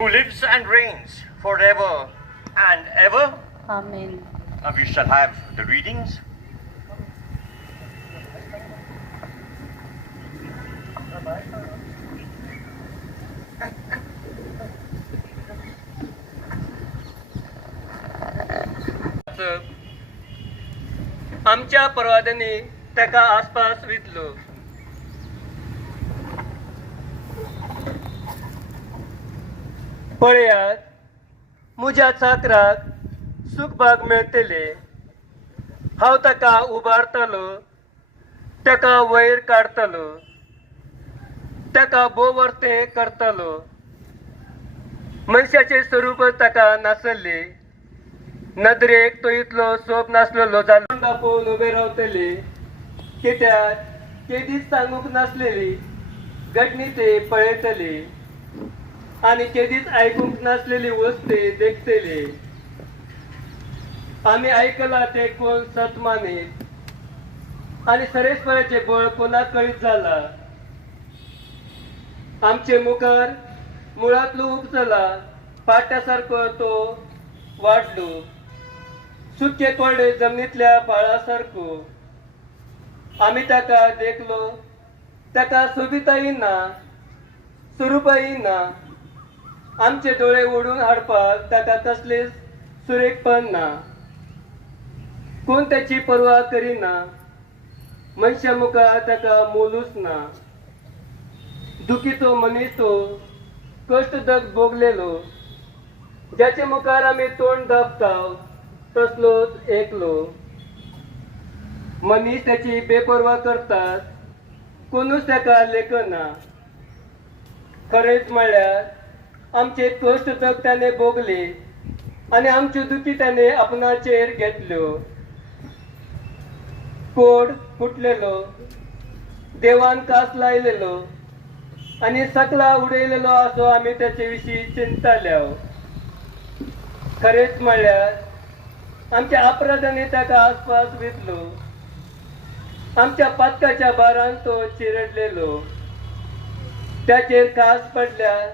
who lives and reigns forever and ever. Amen. Now we shall have the readings. आमच्या परवाद्यांनी तेका आसपास वितलो. पळयात, म्हज्या चाकराक सुखभाग मेळटले. हांव ताका उबारतलो, ताका वयर काडटलो, ताका बोवर्ते करतलो. मनशाचे स्वरूप ताका नासले, नदरेक तो इतलो सोप नासलेलो जालो. दापोवन उबे रावतले, कित्याक केदीच सांगूंक नासलेली घटनी ते पळयतले आनी केदीच आयकूंक नासलेली वस्ती देखतले. आमी आयकला ते कोण सत मानीत आनी सरेस्पराचे बळ कोणाक कळीत जाला. आमचे मुखार मुळांतलो उपसला पाट्या सारको तो वाडलो, सुके कोरडे जमनीतल्या पाळा सारको. आमी ताका देखलो, ताका सोबिताय ना, स्वरूपय ना. आमचे दोळे ओडून हाडपाक ताका कसलेच सुरेखपण ना. कोण त्याची पर्वा करिना, मनशा मुखार ताका मोलूच ना. दुखीचो मनीस तो कष्टदक भोगलेलो, ज्याचे मुखार आमी तोंड दाबताव तसलोच एकलो. मनीस त्याची बेपर्वा करतात, कोणूच ताका लेखना. खरेंच म्हणल्यार आमचे कष्टदक त्याने भोगले आनी आमच्यो दुखी त्याने आपणाचेर घेतल्यो. कोड फुटलेलो, देवान कास लायलेलो आनी सकला उडयलेलो असो आमी त्याचे विशीं चिंतताल्यो. खरेंच म्हणल्यार आमच्या अपराधांनी ताका आसपास वितलो, आमच्या पातकाच्या भारान तो चिरडलेलो. त्याचेर कास पडल्यार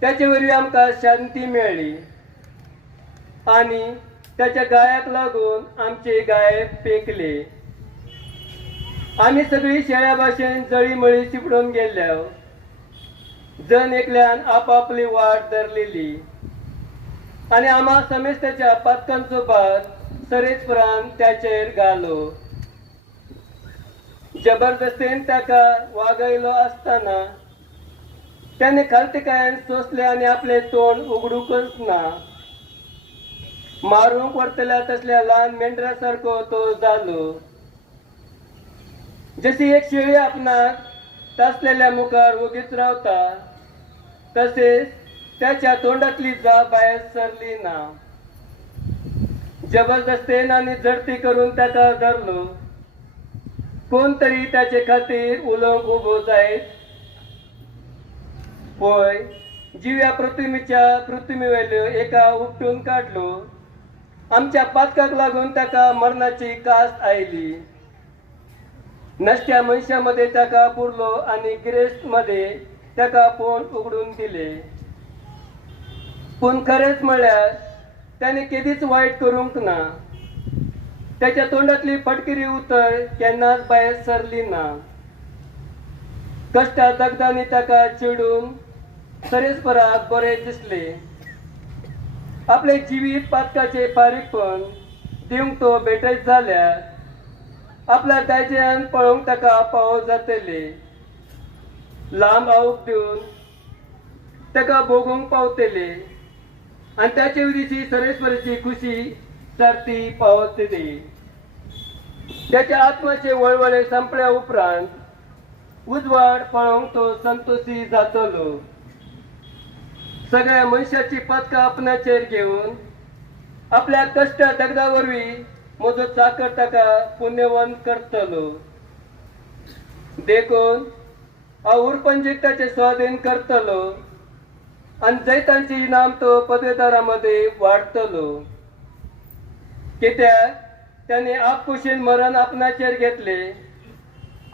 त्याचे वरवीं आमकां शांती मेळ्ळी आनी त्याच्या गायाक लागून आमचे गाय पेकले. आमी सगळीं शेळ्या भाशेन जळीमळी चिपडून गेल्ल्या, जण एकल्यान आपापली वाट धरलेली आनी आम्हा समेस्ताच्या पातकांचो भार सरेस्परान त्याचेर घालो. जबरदस्तीन ताका वागयलो आसतना त्याने खालतिकायेन सोंसले आनी आपले तोंड उगडूकच ना. मारूंक व्हरतल्या तसल्या ल्हान मेंढरा सारको तो जालो. जशी एक शेळी आपणाक तासलेल्या मुखार उगीच रावता, तसेच त्याच्या तोंडातली जाप भायर सरली ना. जबरदस्तीन आनी झडती करून ताका धरलो. कोण तरी त्याचे खातीर उलोवंक उबो जायत. पळय, जिव्या पृथ्वीवेल्यो एका उपटून काडलो. आमच्या पातकाक लागून ताका मरणाची कास आयली. नसत्या मनशा मध्ये ताका पुरलो आनी गिरेस्त मध्ये ताका पोट उगडून दिले. पूण खरेंच म्हणल्यार त्याने केदीच वायट करूंक ना. त्याच्या तोंडातली फटकिरी उतर केन्नाच भायर सरली ना. कश्टा दगदांनी ताका चिडून सरेस्पराक बरें दिसले. आपले जिवीत पातकाचे फारीकपण दिवंक तो भेटत जाल्यार आपल्या दायजान पळोवंक ताका फावो जातले. लांब आवक दिवन ताका भोगूंक पावतले आनी त्याचे विशीं सरेस्पराची खुशी सर्ती पावतली. त्याच्या आत्म्याचे वळवळे संपल्या उपरांत उजवाड पळोवंक तो संतोषी जातलो. सगळ्या मनशाची पदकां आपणाचेर घेवन आपल्या कश्ट दगदा वरवीं म्हजो चाकर ताका पुण्यवंत करतलो. देखून हांव उरपंजीक ताचे स्वाधीन करतलो आनी जैतांचे इनाम तो पदवेदारा मदें वाडटलो. कित्याक त्याने आपकुशीन मरण आपणाचेर घेतले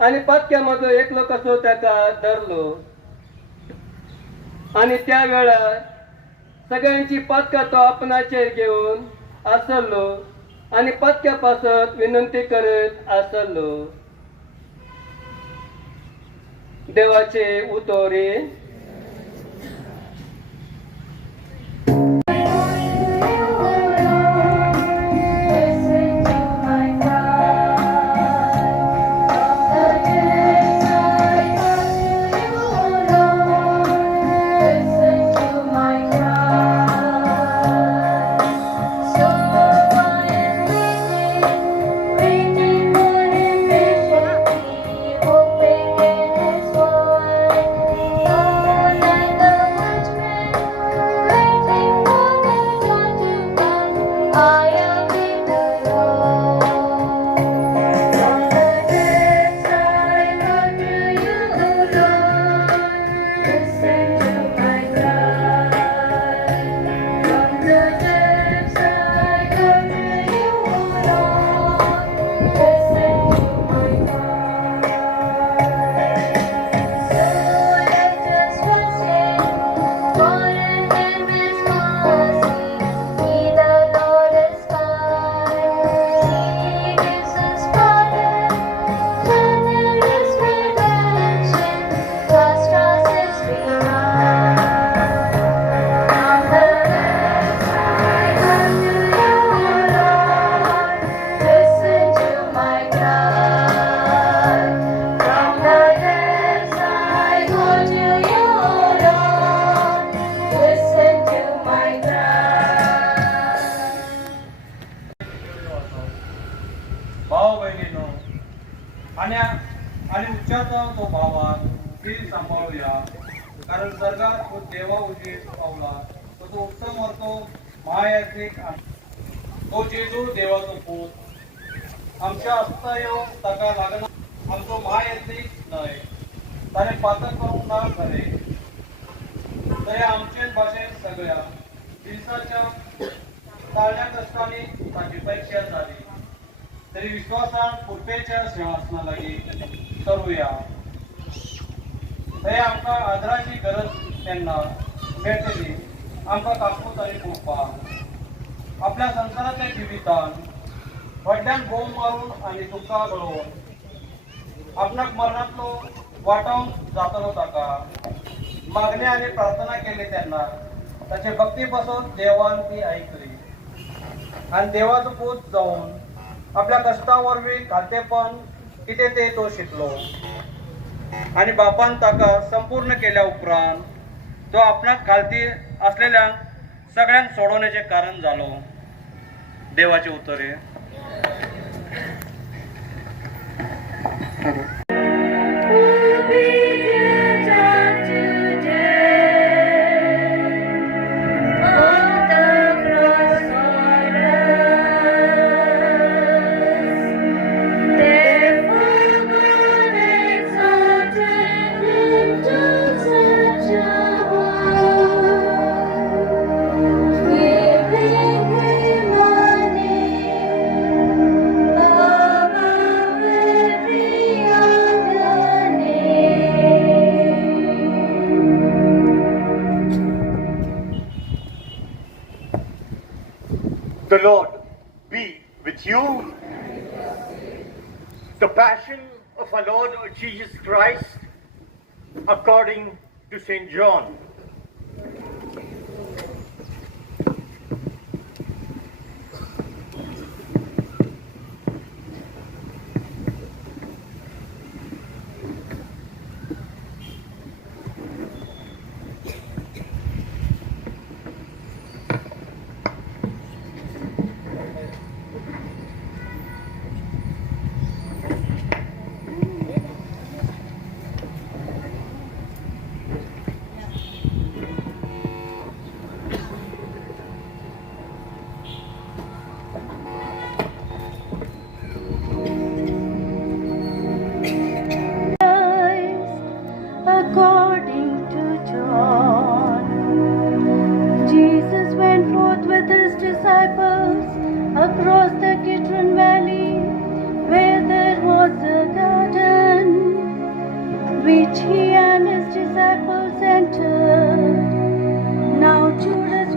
आनी पदक्या मजो एकलो कसो ताका धरलो. आनी त्या वेळार सगळ्यांची पदका तो आपणाचेर घेऊन आसलो आणि पदक्या पासत विनंती करत आसलो. देवाचे उतोरे. भाव बहिणीनो आणि उच्चाचा तो भावात ती सांभाळूया, कारण सर्गात तो देवा उजेड पावला तो उत्तम अर्थ महायात्रिक तो जेजू देवाचो पूत आमच्या हस्तायो ताका लागना आमचो महायात्रिक न्हय ताणें पातक करूंक ना खरें तरी आमचे भाशेन सगळ्या दिवसाच्या ताळ्या कश्टांनी ताची परीक्षा जाली तरी विश्वासान कृपेच्या सिंहासना लागीं करूया. थंय आमकां आदराची गरज तेन्ना मेळटली आमकां कापूस आनी पळोवपाक आपल्या संसाराच्या जिवितान व्हडल्यान बोम मारून आनी दुखां गळोवन आपणाक मरणांतलो वाटावंक जातलो ताका मागणी आनी प्रार्थना केली तेन्ना ताचे भक्ती पासून देवान ती आयकली आनी देवाचो पूत जावन आपल्या कश्टा वरवीं घालतेपण कितें ते तो शिकलो आनी बापान ताका संपूर्ण केल्या उपरांत तो आपणाक घालती असलेल्यांक सगळ्यांक सोडवण्याचे कारण जालो. देवाचे उतरे. The Lord be with you. The Passion of our Lord Jesus Christ according to St. John. According to John, Jesus went forth with his disciples across the Kidron Valley, where there was a garden, which he and his disciples entered. Now Judas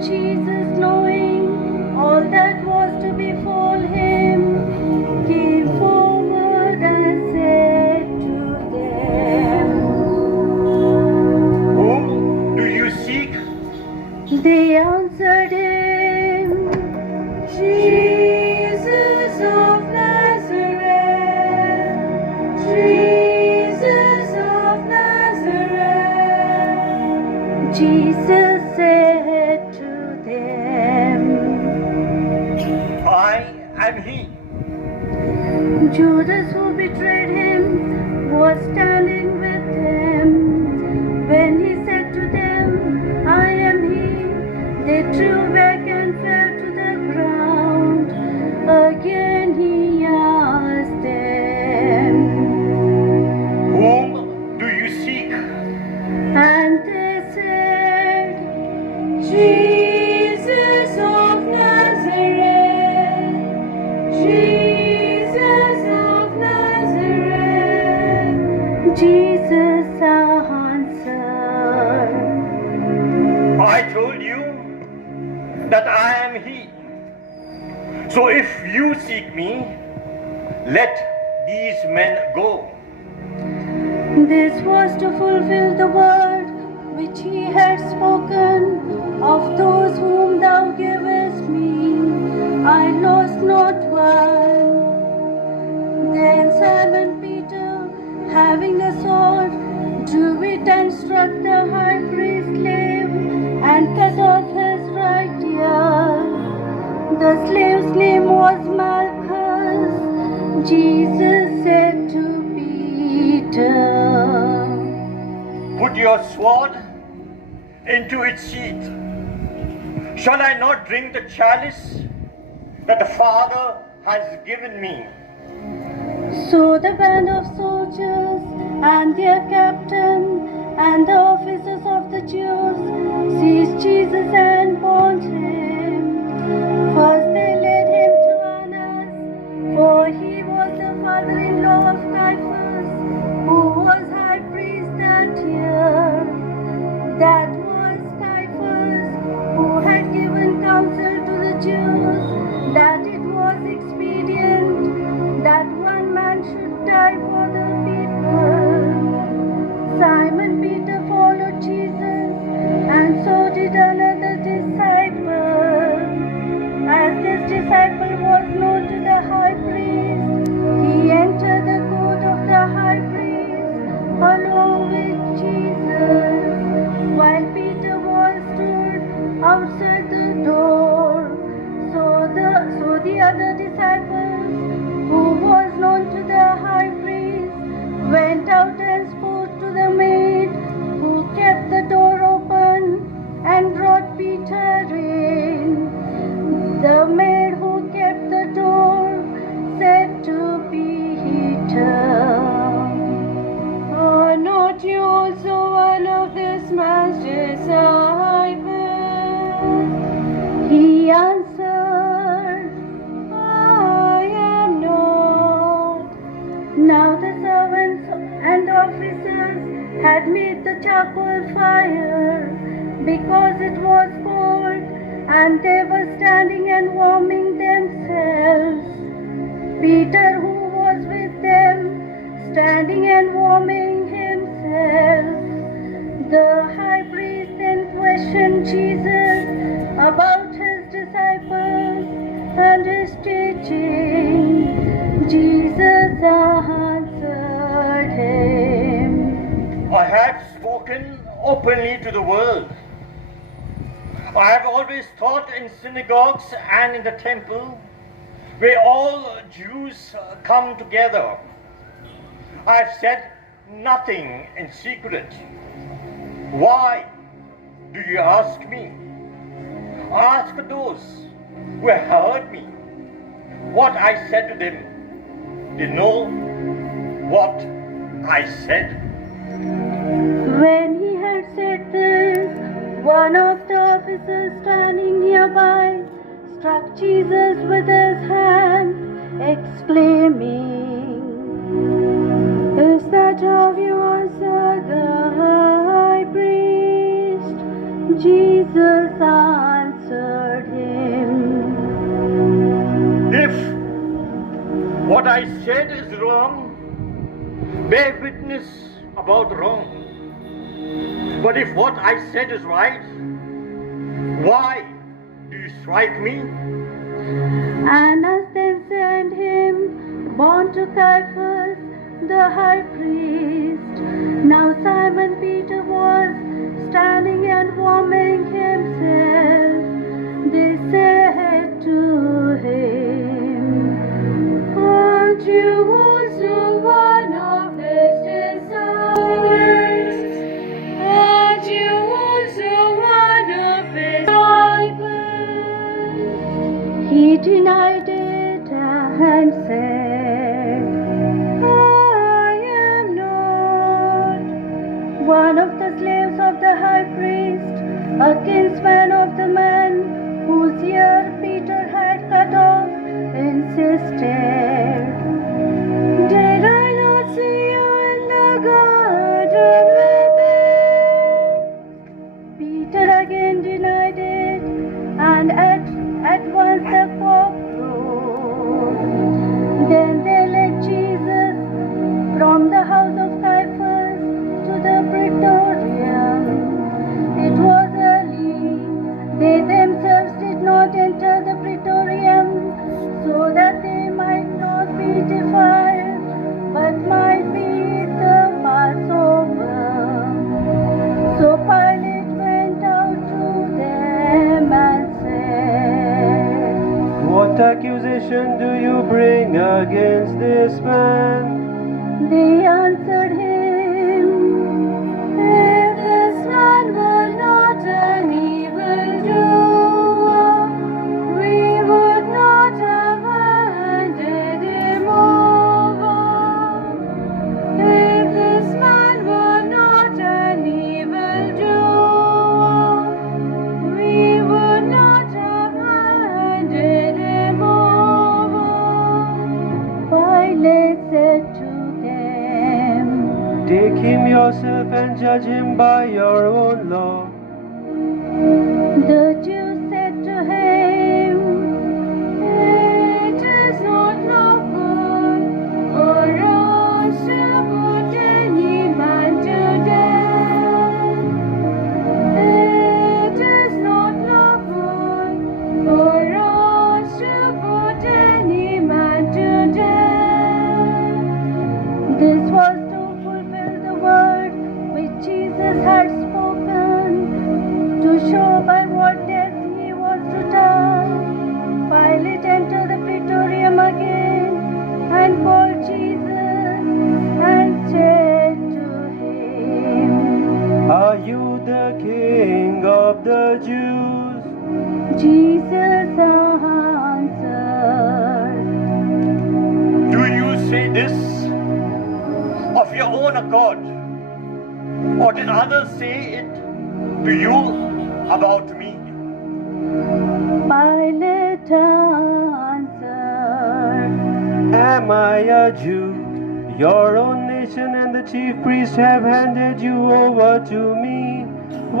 Jesus, knowing all that was to befall him, came forward and said to them, Whom do you seek? They answered him, Jesus of Nazareth, Jesus of Nazareth. Jesus said to them, I am he. Judas, who betrayed him, was standing with them. When he said to them, I am he, they drew back and fell to the ground. Again he asked them, Whom do you seek? and they said, Jesus of Nazareth, Jesus of Nazareth. Jesus answered, I told you that I am he. So if you seek me, let these men go. This was to fulfill the word which he had spoken, of those whom thou gavest me, I lost not one. Then Simon Peter, having a sword, drew it and struck the high priest's slave and cut off his right ear. The slave's name was Malchus. Jesus said to Peter, Put your sword into its sheath. Shall I not drink the chalice that the Father has given me? So the band of soldiers and their captain and the officers of the Jews seized Jesus and bound him. First they led him to Annas, for he was the father-in-law of Caiaphas, who was high priest that year. That was Caiaphas, who had given counsel to the Jews that it was expedient that one man should die for the people. Simon Peter followed Jesus, and so did another disciple. As this disciple was known to the high priest, he entered the court of the high priest along with Jesus, while Peter was stood outside the door. So the other disciple, who was known to the high priest, went out and spoke to the maid who kept the door open and brought Peter in. The maid who kept the door said to Peter, Are not you also one of this man's disciples? He answered, I am not. Now the servants and officers had made the charcoal fire because it was cold, and they were standing and warming themselves. Peter, who was with them, standing and warming himself. The high priest then questioned Jesus about his disciples and his teaching. Jesus answered him, I have spoken openly to the world. I have always taught in synagogues and in the temple, where all Jews come together. I have said nothing in secret. Why do you ask me? Ask those who heard me what I said to them. They know what I said. When he had said this, one of the officers standing nearby struck Jesus with his hand, exclaiming, Is that how you answer the high priest? Jesus answered, said is wrong, bear witness about wrong. But if what I said is right, why do you strike me? Annas then sent him, born to Caiaphas, the high priest. Now Simon Peter was standing and warming himself. They said to him, "Aren't you also one of his disciples? Aren't you also one of his disciples?" He denied it and said, "I am not." One of the slaves of the high priest, a kinsman of the man whose ear Peter had cut off, insisted, "Did I not see you in the garden with him?" Peter again denied it, and at once the cock crowed. Then they led Jesus from the house of Caiaphas to the praetorium. It was early. They themselves did not enter the praetorium, so that they might not be defiled, but might be the Passover. So Pilate went out to them and said, What accusation do you bring against this man? They answered him, "If this man were not an evildoer, we would not have handed him over. If this man were not an evildoer, we would not have handed him over." Pilate said to them, Take him yourself and judge him by your own law. The Jews said to him, "It is not lawful for us to put any man to death. It is not lawful for us to put any man to death." This was to fulfill the word which Jesus had spoken, to show by what death he was to die. Pilate entered the praetorium again and called Jesus and said to him, Are you the king of the Jews? Jesus answered, Do you say this of your own accord? Or did others say it to you about me? Pilate answered, Am I a Jew? Your own nation and the chief priests have handed you over to me.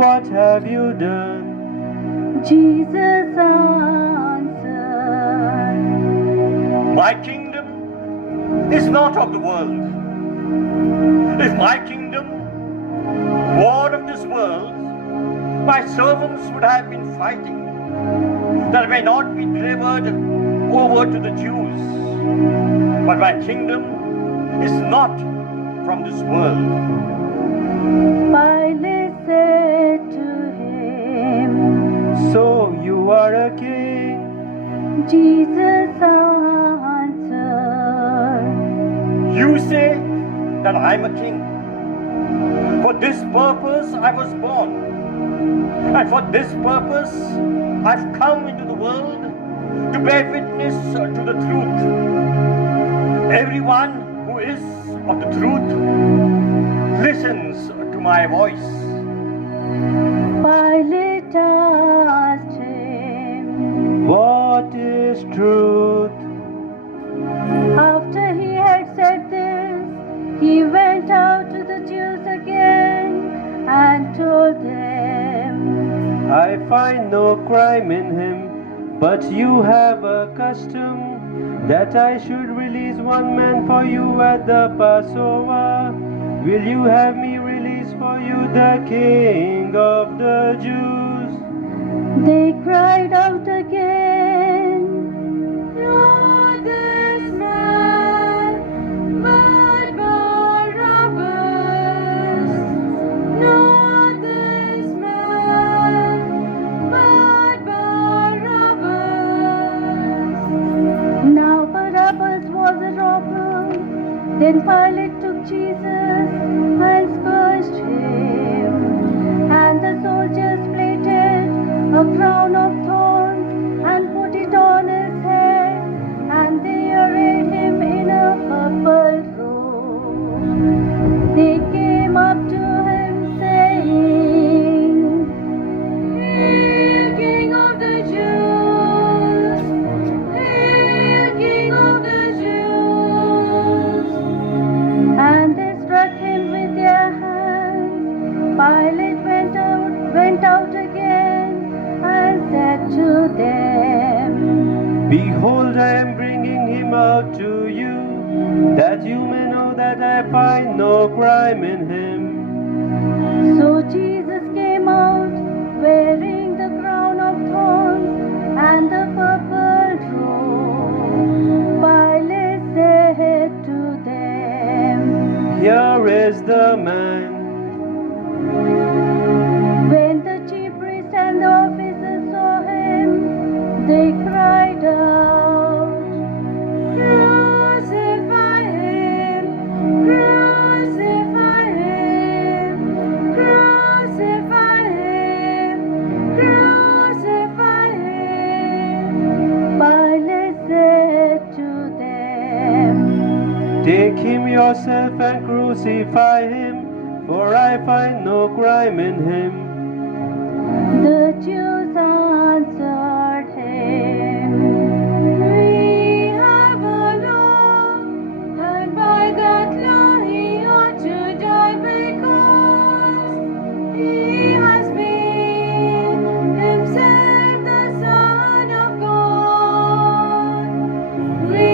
What have you done? Jesus answered, My kingdom is not of the world. If my kingdom were of this world, my servants would have been fighting, that I may not be delivered over to the Jews. But my kingdom is not from this world. Pilate said to him, So you are a king? Jesus answered, You say that I am a king. For this purpose I was born, and for this purpose I've come into the world to bear witness to the truth. Everyone who is of the truth listens to my voice. Pilate asked him, What is truth? After he had said this, he went out to the Jews again and told them, I find no crime in him, but you have a custom that I should release one man for you at the Passover. Will you have me release for you the King of the Jews? They cried out again, "Not this man, but Barabbas. Not this man, but Barabbas." Now Barabbas was a robber. Then Pilate took Jesus and scourged him, and the soldiers plaited a crown of thorns and put it on his head, and they arrayed him in a purple robe. They came up to him saying, "Hail, King of the Jews! Hail, King of the Jews!" And they struck him with their hands. Pilate went out again and said to them, Behold, I am bringing him out to you, that you may know that I find no crime in him. So Jesus came out, wearing the crown of thorns and the purple robe. Pilate said to them, Here is the man. When the chief priests and the officers saw him, they cried out, "Crucify him! Crucify him! Crucify him! Crucify him!" Pilate said to them, Take him yourself and crucify him, for I find no crime in him. The Jews answered him, "We have a law, and by that law he ought to die because he has made himself the Son of God. We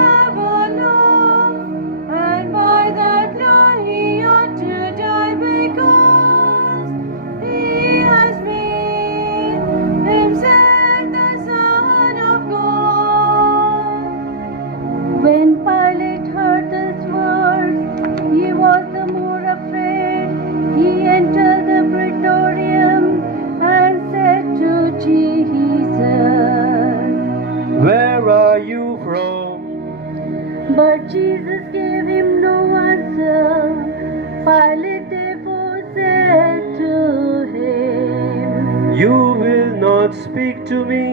have a law, and by that law he ought to die because he has made himself the Son of God." When Pilate heard these words, he was the more afraid. He entered the praetorium and said to Jesus, Where are you from? but Jesus gave him no answer. Pilate therefore said to him, You will not speak to me.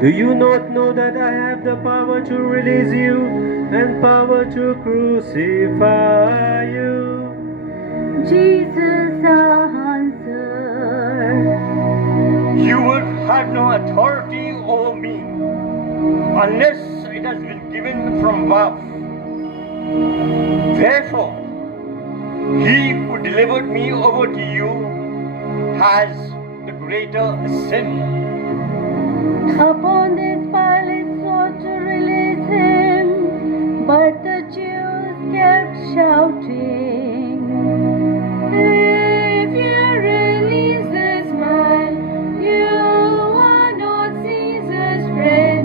Do you not know that I have the power to release you and power to crucify you? Jesus answered, You would have no authority over me unless it has been given from above. Therefore, he who delivered me over to you has the greater sin. Upon this Pilate sought to release him, but the Jews kept shouting, "If you release this man, you are not Caesar's friend.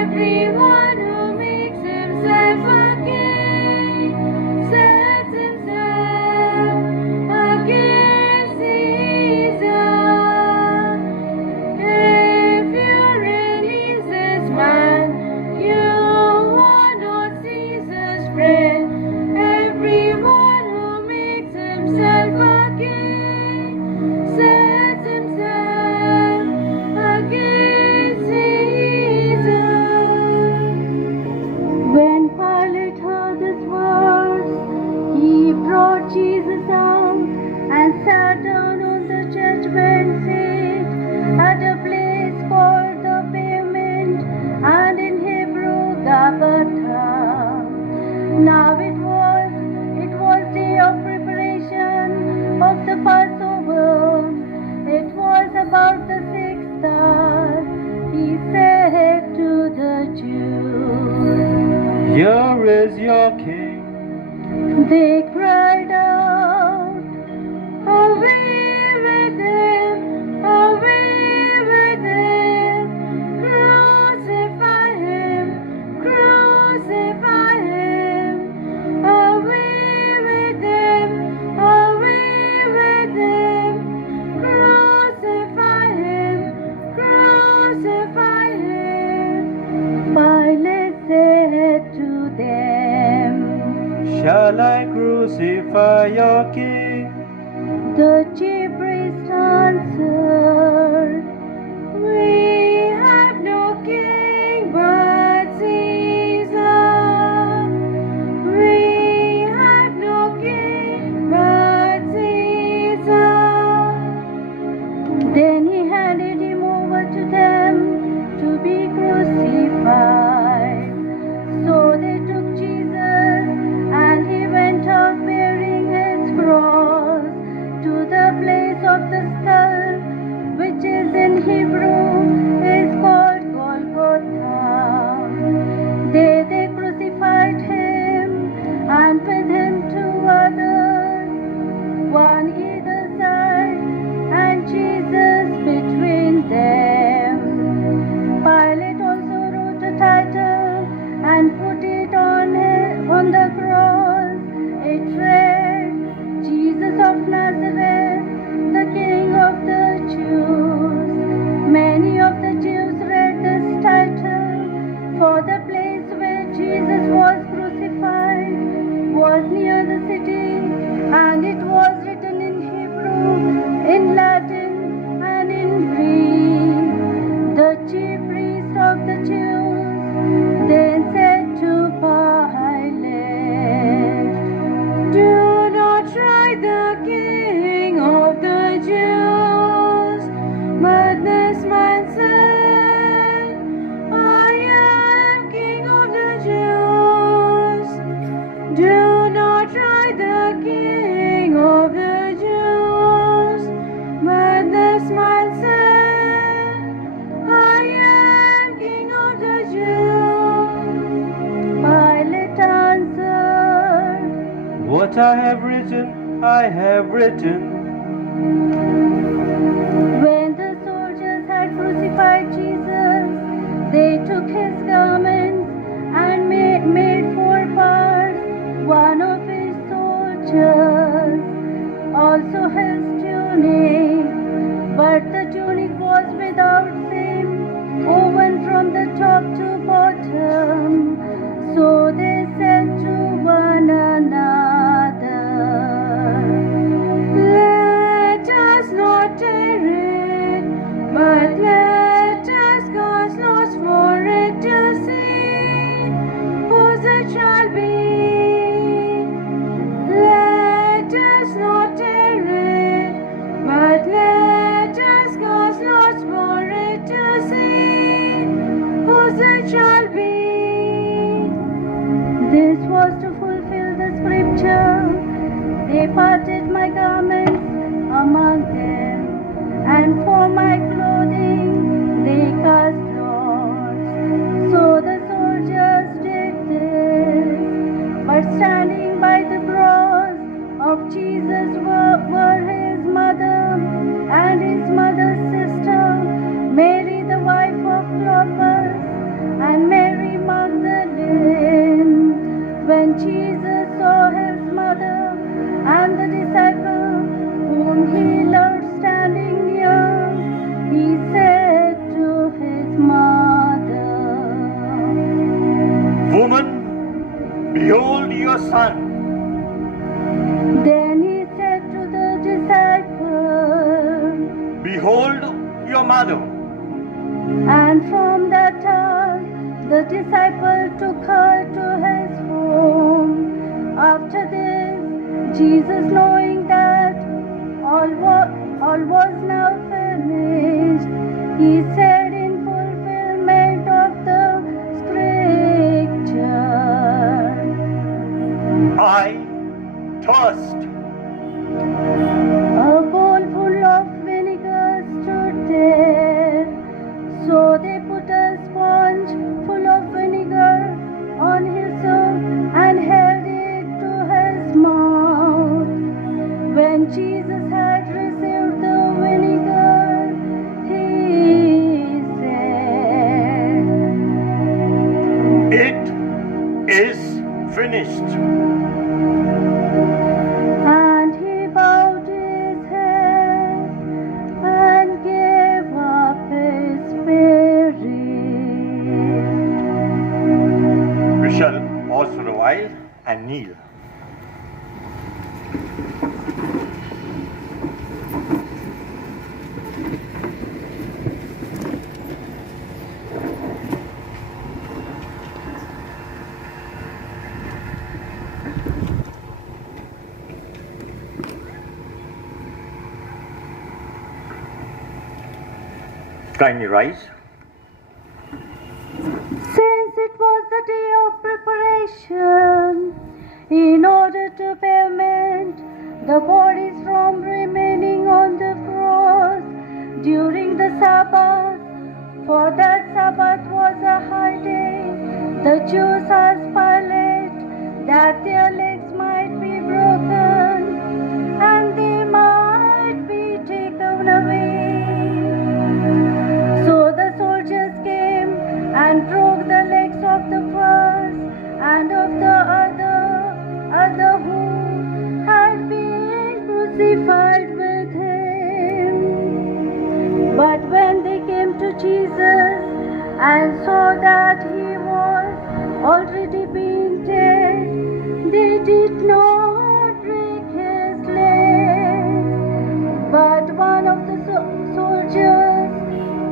Everyone who makes himself a king sets himself against Caesar. If you release this man, you are not Caesar's friend. Here is your king. They cried out, away with him, away with him, crucify him, crucify him, away with him, away with him, crucify him, crucify him. Pilate said to them, Shall I crucify your king? the chief priest answered, we have no king but Caesar. We have no king but Caesar. Then he handed him over to them to be crucified. So they took Jesus, and he went out bearing his cross to the place of the skull, which is in Hebrew is called Golgotha. There they crucified him, and with him two others, one either side, and Jesus between them. Pilate also wrote a title and put it on the cross. It read, Jesus of Nazareth, the King of the Jews. Many of the Jews read this title, for the place where Jesus was crucified was near the city, and it was written in Hebrew, in Latin, and in Greek. The chief priest of the Jews then said to Pilate, do not try the King of the Jews. But this man said, I am King of the Jews. Do not try the King of the Jews. But this man said, I am King of the Jews. Pilate answered, What I have written, I have written. when the soldiers had crucified Jesus, they took his garments and made four parts, one of his soldiers, also his tunic. But the tunic was without seam, woven from the top to bottom. So they said to one another, let us not tear it, but let us cast lots for it to see whose it shall be. Let us not tear it, but let us cast lots for it to see whose it shall be. This was to fulfill the scripture. They parted my garments among them, and for my clothing they cast lots. So the soldiers did this. But standing by the cross of Jesus were his mother and his mother's sister, Mary the wife of Clopas, and Mary Magdalene. When Jesus saw his mother and the disciple whom he loved standing near, he said to his mother, Woman, behold your son. Then he said to the disciple, Behold your mother. and from that hour the disciple took her to his home. After this, Jesus, knowing that all was now finished, he said in fulfillment of the scripture, I thirst. a bowl full of vinegar stood there. So they put a sponge full of vinegar on his and kneel. Kindly rise. Since it was the day of preparation, in order to prevent the bodies from remaining on the cross during the Sabbath, for that Sabbath was a high day, the Jews asked Pilate that their legs might be broken and they might be taken away. So the soldiers came and broke the legs of the first and of the other who had been crucified with him. But when they came to Jesus and saw that he was already been dead, they did not break his legs. But one of the soldiers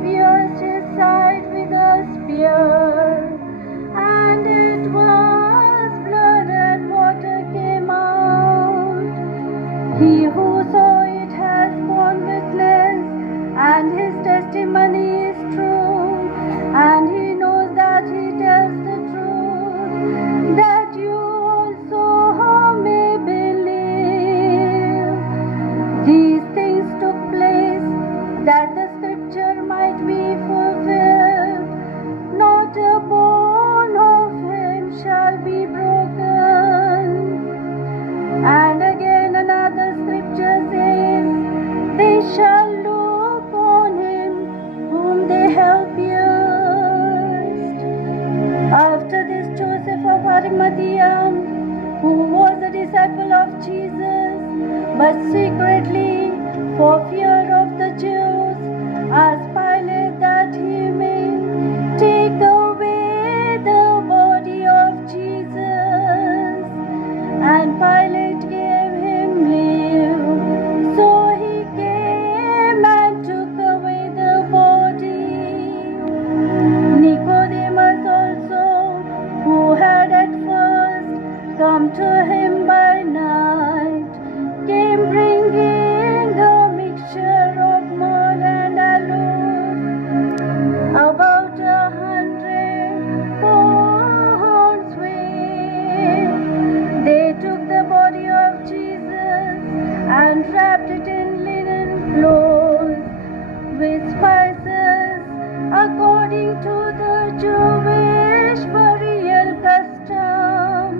pierced his side with a spear, and it was blood and water came out. He who saw it has borne witness, and his testimony is true, and he knows that he tells the truth, that you also may believe. These things took place that the scripture might be fulfilled. Not a bone of him shall be broken. And again another scripture says, they shall look on him whom they have pierced. After this, Joseph of Arimathea, who was a disciple of Jesus, but secretly for fear of the Jews, asked Pilate that he may take away the body of Jesus. And Pilate gave him leave. So he came and took away the body. Nicodemus also, who had at first come to him by night, came bringing a mixture of myrrh and aloes, about 100 pounds weight. They took the body of Jesus and wrapped it in linen clothes with spices, according to the Jewish burial custom.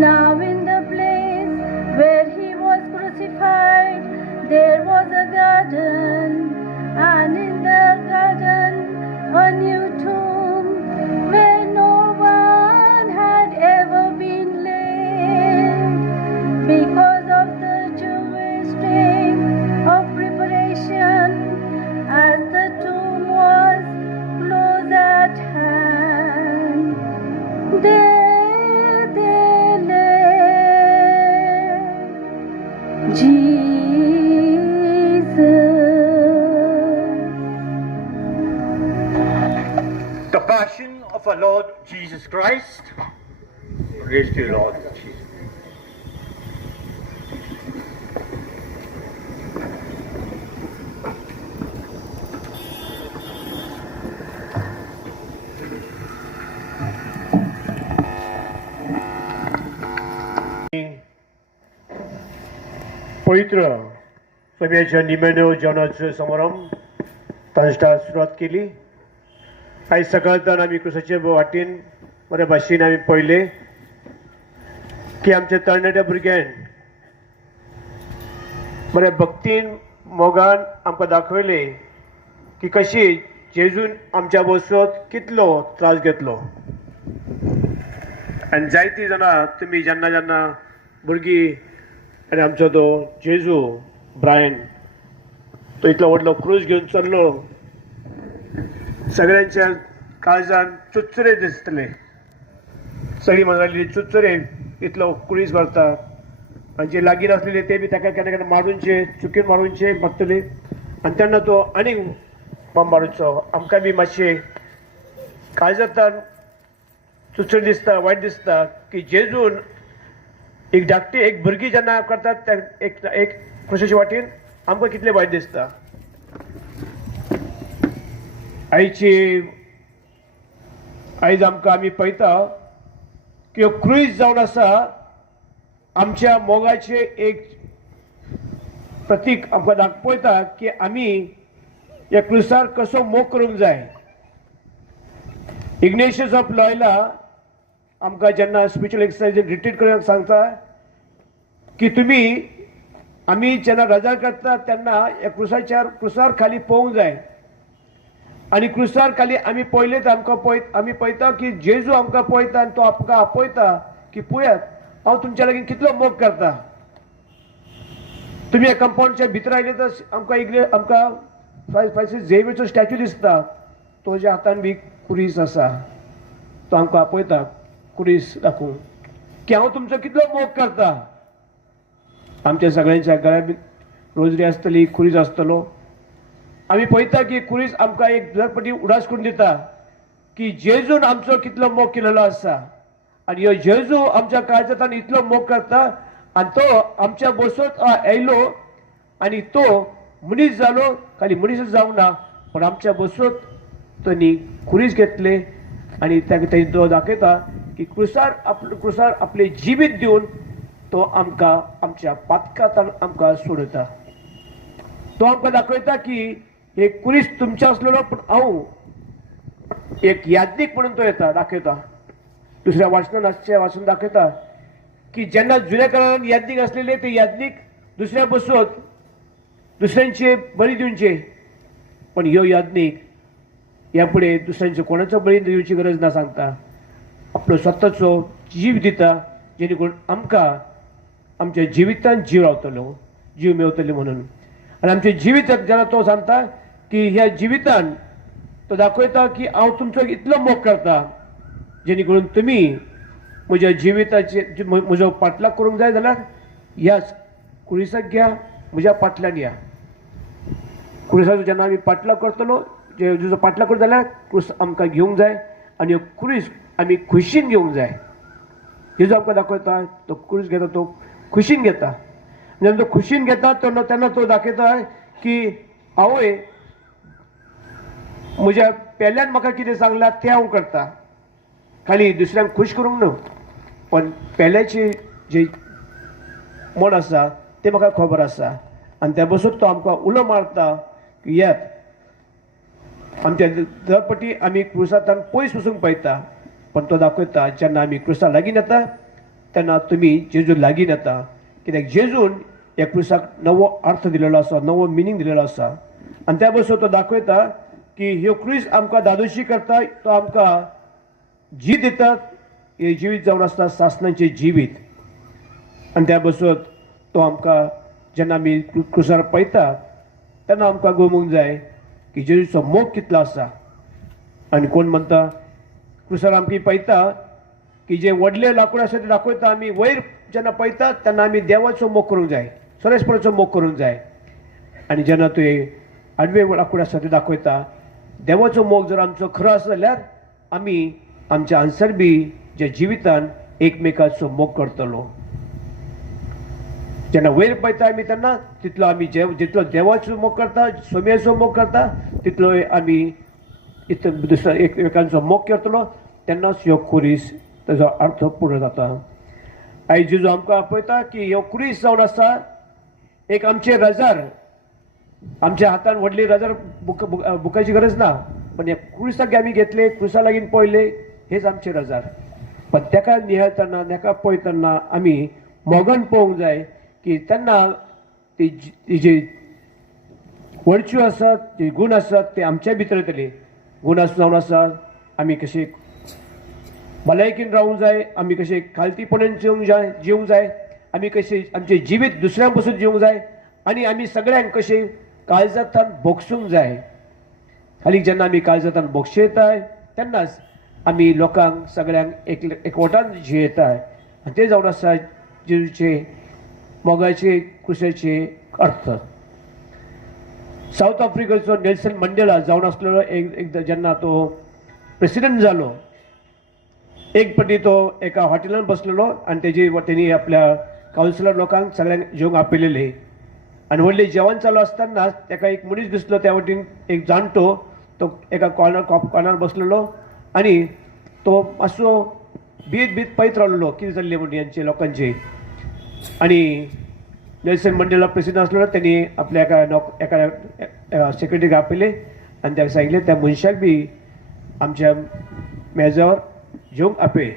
Now in the place where he was crucified, there was a garden, and in the garden a new tomb where no one had ever been laid, because of the Jewish day of preparation, as the tomb was close at hand. There they laid Jesus. The Passion of our Lord Jesus Christ. Praise to you, Lord Jesus. पवित्र सगळ्याच्या निमेण्यो जेवणाचो समारंभ तांच्या सुरवात केली. आयज सकाळच्यान आमी क्रुसाचे वाटेन बऱ्या भाशेन आमी पळयले की आमच्या तरणाट्या भुरग्यान बऱ्या भक्तीन मोगान आमकां दाखयले की कशी जेजून आमच्या बसत कितलो त्रास घेतलो. आनी जायतीं जाणां तुमी जेन्ना जेन्ना भुरगीं आनी आमचो तो जेजू ब्रायन तो इतलो व्हडलो क्रूज घेवन चल्लो, सगळ्यांच्या काळजान चुचरे दिसतले. सगळीं म्हणाली चुचरे इतलो कुळीस करता आनी जे लागीं नासलेले ते बी ताका केन्ना केन्ना मारूनचे चुकीन मारूनचे मारतले आनी तेन्ना तो आनीक मारूचो आमकां बी मातशें काळजांतल्यान चुचून दिसता वायट दिसता की जेजून एक धाकटी एक भुरगीं जेन्ना करतात एक खुशेचे वाटेन आमकां कितलें वायट दिसता. आयज आमकां आमी पळयता की हो क्रूज जावन आसा आमच्या मोगाचे एक प्रतीक आमकां दाखयता की आमी ह्या क्रुसार कसो मोग करूंक जाय. इग्नेशियस ऑफ लॉयला आमकां जेन्ना स्पिरिच्युअल एक्सरसाइज रिट्रीट करपाक सांगता की तुमी आमी जेन्ना रजा करता तेन्ना ह्या क्रुसार खाली पळोवंक जाय आनी क्रुसार खाली आमी पळयले तर आमी पळयता की जेजू आमकां पळयता आनी तो आमकां आपयता की पळयात हांव तुमच्या लागीं कितलो मोग करता. तुमी ह्या कंपाऊंडच्या भितर आयले तर आमकां झेवियरचो स्टॅच्यू दिसता तोच्या हातान बी कुरीस आसा तो आमकां आपयता कुरीस दाखोवन की हांव तुमचो कितलो मोग करता. आमच्या सगळ्यांच्या गळ्यात रोजरी आसतली कुरीस आसतलो. आमी पळयता की कुरीस आमकां एक दरपटी उडास करून दिता की जेजून आमचो कितलो मोग केलेलो आसा आनी ह्यो जेजू आमच्या काळजांतल्यान इतलो मोग करता आनी तो आमच्या बसत आयलो आनी तो मनीस जालो खाली मनीसच जावंक ना पण आमच्या बसत तांणी कुरीस घेतले आनी तांणी तो दाखयता की क्रुसार आपले जिवीत दिवन तो आमकां आमच्या पातकांतल्यान आमकां सोडता. तो आमकां दाखयता की एक कुरीस तुमचो आसलेलो पूण हांव एक यादनीक म्हणून तो येता दाखयता. दुसऱ्या वाचून दाखयता की जेन्ना जुन्या काळान यादनीक आसलेले ते यादनीक दुसऱ्या बसत दुसऱ्यांचे बळी दिवचे पण ह्यो यादनीक ह्या फुडें दुसऱ्यांचो कोणाचो बळी दिवची गरज ना सांगता. आपलो स्वताचो जीव दिता जेणे करून आमकां आमच्या जिवितांत जीव रावतलो जीव मेवतले म्हणून आनी आमच्या जिवितांत जेन्ना तो सांगता की ह्या जिवितांत तो दाखयता की हांव तुमचो इतलो मोग करता जेणे करून तुमी म्हज्या जिविताचे म्हजो पाटलाग करूंक जाय जाल्यार ह्याच कुरिसाक घ्या म्हज्या फाटल्यान या. कुरिसाचो जेन्ना आमी पाटलाग करतलो जेजूचो पाटलाग करता जाल्यार क्रूस आमकां घेवंक जाय आनी हो क्रूस आमी खुशीन घेवंक जाय. जेजू आमकां दाखयता तो क्रूस घेता तो खुशीन घेता जेन्ना तो खुशीन घेता तेन्ना तो दाखयता की हांवय म्हज्या पेल्यान म्हाका कितें सांगलां तें हांव करता. खाली दुसऱ्यांक खूश करूंक न्हू पण पेल्याचे जे मन आसा तें म्हाका खबर आसा आनी त्या बसून तो आमकां उलो मारता की यात आमच्या दरपटी आमी क्रुसांतल्यान पयस वचूंक पळयता पण तो दाखयता जेन्ना आमी क्रुसा लागीं येता तेन्ना तुमी जेजू लागीं येता कित्याक जेजून ह्या क्रुसाक नवो अर्थ दिलेलो आसा नवो मिनींग दिलेलो आसा आनी त्या बसून तो दाखयता की ह्यो क्रूस आमकां दादोशी करता तो आमकां जीव दिता हे जिवीत जावन आसता सासणांचें जिवीत आनी त्या बसून तो आमकां जेन्ना आमी क्रुसार पळयता तेन्ना आमकां गमूंक जाय की जेजूचो मोग कितलो आसा. आनी कोण म्हणटा क्रुसार आमकां पळयता की जे व्हडले लाकूड आसा ते दाखयता आमी वयर जेन्ना पळयता तेन्ना आमी देवाचो मोग करूंक जाय सरस्वराचो मोग करूंक जाय आनी जेन्ना तुवें आडवे लाकूड आसा ते दाखयता देवाचो मोग जर आमचो खरो आसा जाल्यार आमी आमच्या हांगसर बी जे जिवितान एकमेकाचो मोग करतलो. जेन्ना वयर पळयता आमी तेन्ना तितलो आमी जितलो देवाचो मोग करता सोम्याचो मोग करता तितलो आमी दुसऱ्या एकमेकांचो मोग करतलो तेन्नाच ह्यो कुरीस ताजो अर्थ पूर्ण जाता. आयज जेजू आमकां आपयता की ह्यो कुरीस जावन आसा एक आमचे रजार आमच्या हातान व्हडली रजार बुकाची गरज ना पण ह्या क्रुसाक आमी घेतले क्रुसा लागीं पळयले हेच आमचे रजार पण ताका नियळतना ताका पळयतना आमी मोगन पळोवंक जाय की तेन्ना जे वर्च्यू आसात जे गूण आसात ते आमच्या भितर येतले. गूण जावन आसा आमी कशे भलायकीन रावूंक जाय आमी कशे खालतीपणान जिवंक जाय आमी कशे आमचे जिवीत दुसऱ्यांक बसून जिवंक जाय आनी आमी सगळ्यांक कशे काळजांतल्यान भोगसूंक जाय. खाली जेन्ना आमी काळजांतल्यान भोगशेताय तेन्नाच आमी लोकांक सगळ्यांक एकवटान जियेताय आणि ते जाऊन आसा जेजूचे मोगाचे क्रुसाचे अर्थ. साऊथ आफ्रिकेचो नेल्सन मंडेला जावन आसलेलो एकदा जेन्ना तो प्रेसिडेंट जालो, एक फावटी तो एका हॉटेलान बसलेलो आनी तेणी आपल्या कावन्सिलर लोकांक सगळ्यांक जेवंक आपयलेले आनी व्हडलें जेवण चालू आसतना ताका एक मनीस दिसलो त्या वटेन, एक जाणटो, तो एका कॉर्नर बसलेलो आनी तो मातसो भीत पळयत रावलेलो कितें जाल्लें म्हणून हेंचे लोकांचे. आनी नेल्सन मंडेला प्रेसिडेंट आसलेलो, त्यांनी आपल्या एका सेक्रेटरीक आपयले आनी ताका सांगिल्लें त्या मनशाक बी आमच्या मेजावर जेवंक आपय.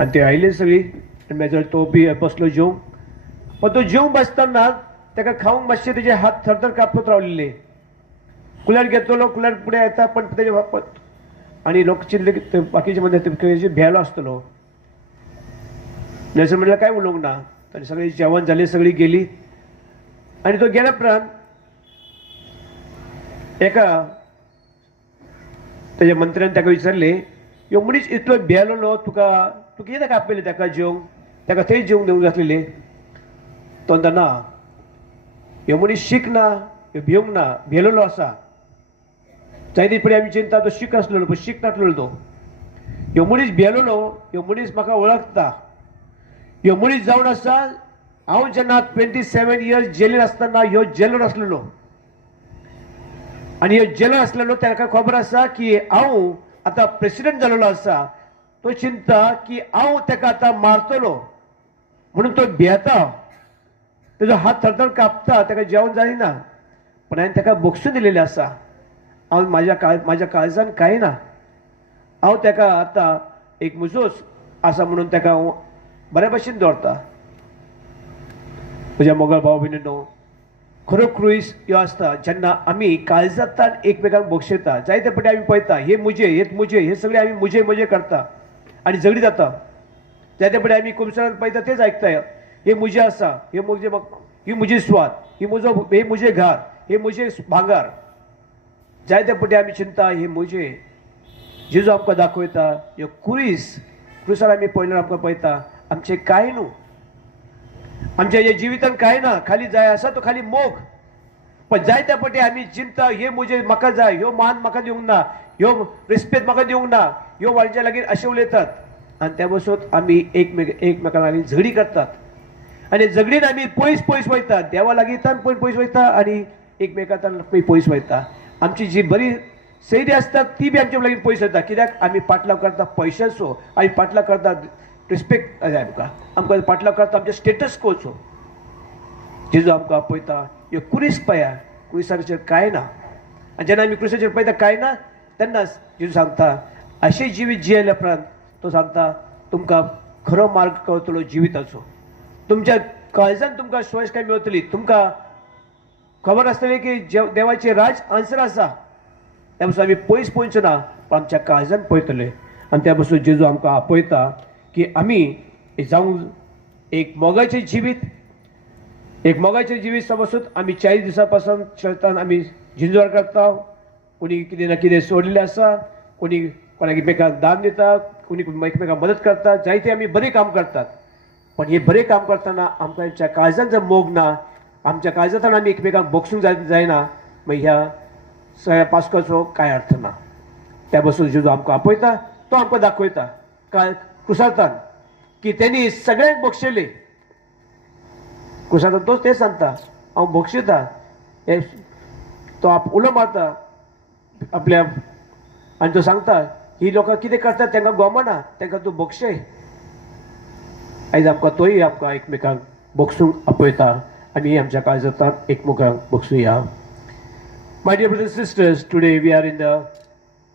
आनी ते आयले सगळीं मेजावर तो बी बसलो जेवंक. पण तो जेवंक बसतना ताका खावंक मातशे तेजे हात थरथर कापत रावलेले. कुल्यार घेतलो, कुल्यार फुडें येता, पण तेजे आनी लोक चिंतले की बाकीचे म्हणजे भेलो आसतलो. नेल्सन मंडेला कांय उलोवंक ना. ताणें सगळीं जेवण जालें, सगळीं गेली आनी तो गेल्या उपरांत एका तेज्या मंत्र्यान ताका विचारलें, ह्यो मनीस इतलो भेलोलो, तुका कितें आपयलें ताका जेवंक, ताका थंय जेवंक दिवंक जातलेलें. तो म्हणटा ना, ह्यो मनीस शीक ना, ह्यो भिवंक ना, भेलोलो आसा. जायते फुडें आमी चिंता तो शीक आसलेलो, पण शीक नासलेलो तो. ह्यो मनीस भेलोलो, ह्यो मनीस म्हाका वळखता. ह्यो मनीस जावन आसा, हांव जेन्ना 27 इयर्स जेलीन आसतना ह्यो जेलर आसलेलो आनी ह्यो जेलर आसलेलो ताका खबर आसा की हांव आतां प्रेसिडेंट जाल्लो आसा. तो चिंता की हांव ताका आतां मारतलो म्हणून तो भियेता, तेजो हात थरथर कापता, ताका जेवण जायना. पण हांवें ताका बक्षून दिलेलें आसा. हांव म्हाज्या काळजान कांय ना. हांव ताका आतां एक मुजोच आसा म्हणून ताका हांव बऱ्या भशेन दवरता. म्हज्या मोगाळ भाव भयणींनो, खरो क्रूस ह्यो आसता जेन्ना आमी काळजांतल्यान एकमेकांक बक्षयता. जायते फावटी आमी पळयता हे मुजे हे सगळे आमी मुजे करता आनी झगडी जाता. जायते फावटी आमी कुमसणान पळयता तेच आयकताय, हे मुजे आसा, ही मुजी स्वाद, हे मुजे घार, हे मुजे भांगार. जायते फावटी आमी चिंता हे मुजे. जेजू आमकां दाखयता ह्यो क्रुसार आमी पळयल्यार आमकां पळयता आमचें कांय न्हू, आमच्या ह्या जिवितान कांय ना, खाली जाय आसा तो खाली मोग. पण जायत्या फावटी आमी चिंता हे मुजे म्हाका जाय, ह्यो मान म्हाका दिवंक ना, ह्यो रिस्पेद म्हाका दिवंक ना, ह्यो वालच्या लागीं अशें उलयतात. आनी त्या बसून आमी एकमेकां लागीं झगडी करतात आनी झगडीन आमी पयस वयतात. देवा लागीं पयस वयता आनी एकमेकांतल्यान पयस वयता. आमची जी बरी सैरी आसता ती बी आमच्या लागीं पयस वयता. कित्याक आमी पाटलाव करता पयशांचो, आमी पाटलाव करता रिस्पेक्ट जाय आमकां पाटलाव करता आमच्या स्टेटस कोचो. जेजू आमकां आपयता ह्यो क्रूस पळया, क्रुसाचेर कांय ना. आनी जेन्ना आमी क्रुसाचेर पळयता कांय ना तेन्नाच जेजू सांगता अशें जिवीत जियेल्या उपरांत तो सांगता तुमकां खरो मार्ग कळटलो जिविताचो. तुमच्या काळजान तुमकां सोयस्काय मेळटली. तुमकां खबर आसतली की देवाचें राज हांगसर आसा. त्या पासून आमी पयस पळोवचे ना, पण आमच्या काळजान पळयतले. आनी त्या पासून जेजू आमकां आपयता की आमी जावं एक मोगाचें जिवीत समजून आमी 40 दिसां पासून चलतान आमी झिंजवार करता. कोणी कितें ना कितें सोडलेलें आसा, कोणी कोणाक एकमेकांक दान दिता, कोणी एकमेकांक मदत करता, जायते आमी बरें काम करतात. पण हे बरें काम करतना आमकां आमच्या काळजान जर मोग ना, आमच्या काळजांतल्यान आमी एकमेकांक बोगसूंक जायना, मागीर ह्या सगळ्या पास्काचो कांय अर्थ ना. त्या बसून जेजू आमकां आपयता, तो आमकां दाखयता क्रुसांतान की त्यांनी सगळ्यांक बक्षयले. क्रुसांतान तोच तें सांगता हांव बक्षयता. तो उलो मारता आपल्या आनी तो सांगता ही लोकां कितें करतात तांकां गोमना, तांकां तूं बक्षय. आयज आमकां तोय आमकां एकमेकांक बक्षूंक आपयता आनी आमच्या काळजांतल्यान एकमेकांक बक्षुया. My dear brothers and sisters, today we are in the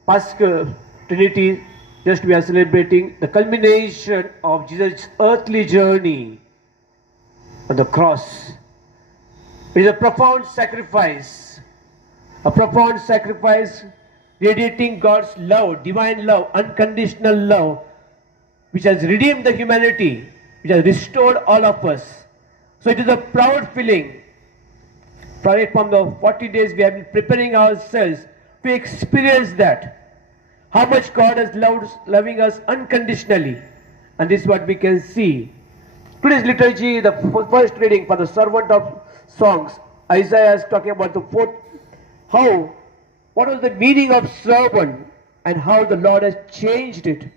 Paschal Trinity. Just we are celebrating the culmination of Jesus' earthly journey on the cross. It is a profound sacrifice radiating God's love, divine love, unconditional love, which has redeemed the humanity, which has restored all of us. So it is a proud feeling. From the 40 days we have been preparing ourselves to experience that. How much God has loving us unconditionally. And this is what we can see. Today's liturgy, the first reading for the servant of songs, Isaiah is talking about the fourth, what was the meaning of servant and how the Lord has changed it.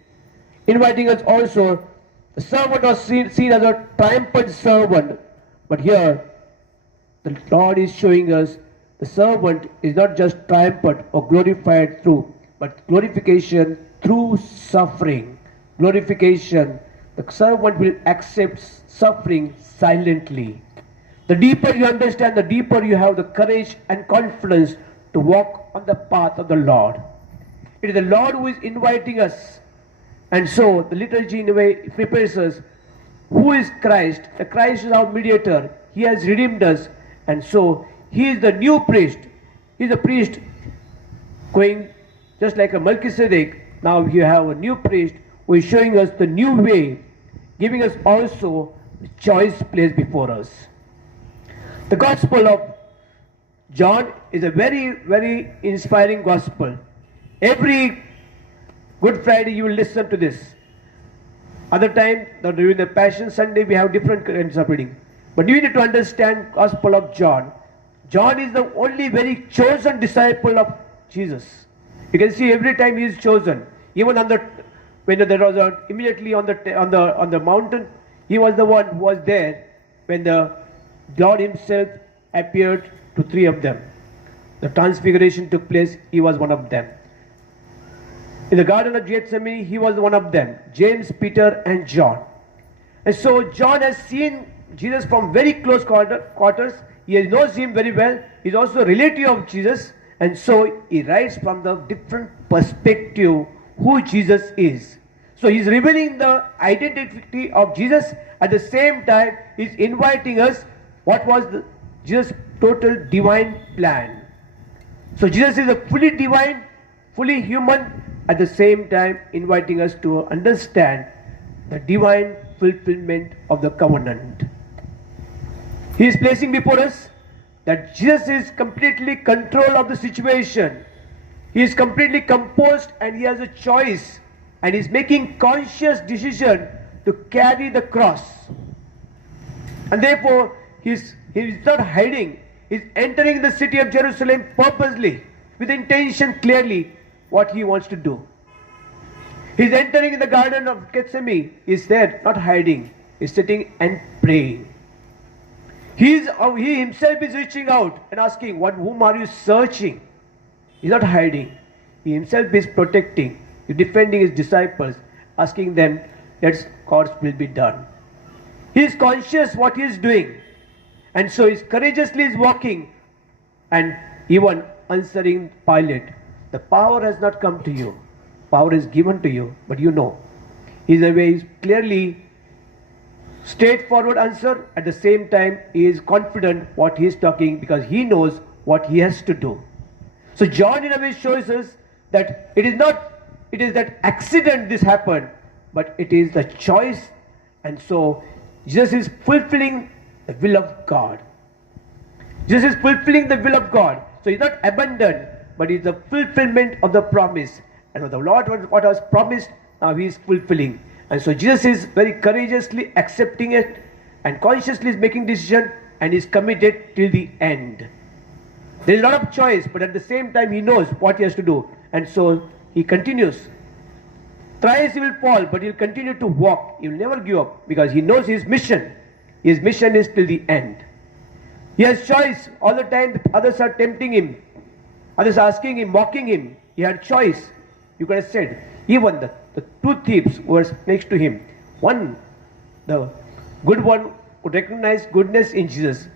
Inviting us also, the servant was seen as a triumphant servant. But here, the Lord is showing us the servant is not just triumphant or glorified through, but glorification through suffering. Glorification, the servant will accept suffering silently. The deeper you understand, the deeper you have the courage and confidence to walk on the path of the Lord. It is the Lord who is inviting us. And so the liturgy in a way prepares us. Who is Christ? The Christ is our mediator. He has redeemed us. And so he is the new priest. He is a priest going just like a Melchizedek. Now you have a new priest who is showing us the new way, giving us also the choice placed before us. The Gospel of John is a very, very inspiring gospel. Every Good Friday you will listen to this. Other time, during the Passion Sunday, we have different kinds of reading. But you need to understand Gospel of John. John is the only very chosen disciple of Jesus. You can see every time he is chosen. Even when there was immediately on the mountain, he was the one who was there when the Lord himself appeared to three of them. The transfiguration took place, he was one of them. In the Garden of Gethsemane, he was one of them, James, Peter and John. And so John has seen Jesus from very close quarters. He knows him very well. He is also a relative of Jesus. And so he writes from the different perspective who Jesus is. So he is revealing the identity of Jesus. At the same time, he is inviting us what was Jesus' total divine plan. So Jesus is a fully divine, fully human, at the same time inviting us to understand the divine fulfillment of the covenant. He is placing before us that Jesus is completely control of the situation. He is completely composed and he has a choice and is making conscious decision to carry the cross. And therefore he is not hiding. He is entering the city of Jerusalem purposely with intention clearly what he wants to do. He is entering in the Garden of Gethsemane. He is there, not hiding. He is sitting and praying. He himself is reaching out and asking, whom are you searching? He is not hiding. He himself is protecting, he is defending his disciples, asking them, let God's will be done. He is conscious what he is doing. And so he is courageously walking and even answering Pilate. The power has not come to you. Power is given to you, but you know. He is a very clearly straightforward answer. At the same time, he is confident what he is talking because he knows what he has to do. So John in a way shows us that it is that accident this happened, but it is the choice. And so Jesus is fulfilling the will of God. Jesus is fulfilling the will of God. So he is not abandoned, but he is the fulfillment of the promise. And the Lord, what was promised, now he is fulfilling. And so Jesus is very courageously accepting it and consciously is making decision and is committed till the end. There is a lot of choice, but at the same time he knows what he has to do. And so he continues. Thrice he will fall, but he will continue to walk. He will never give up because he knows his mission. His mission is till the end. He has choice all the time. Others are tempting him. Others are asking him, mocking him. He had choice. You could have said, even the two thieves were next to him. One, the good one, could recognize goodness in Jesus.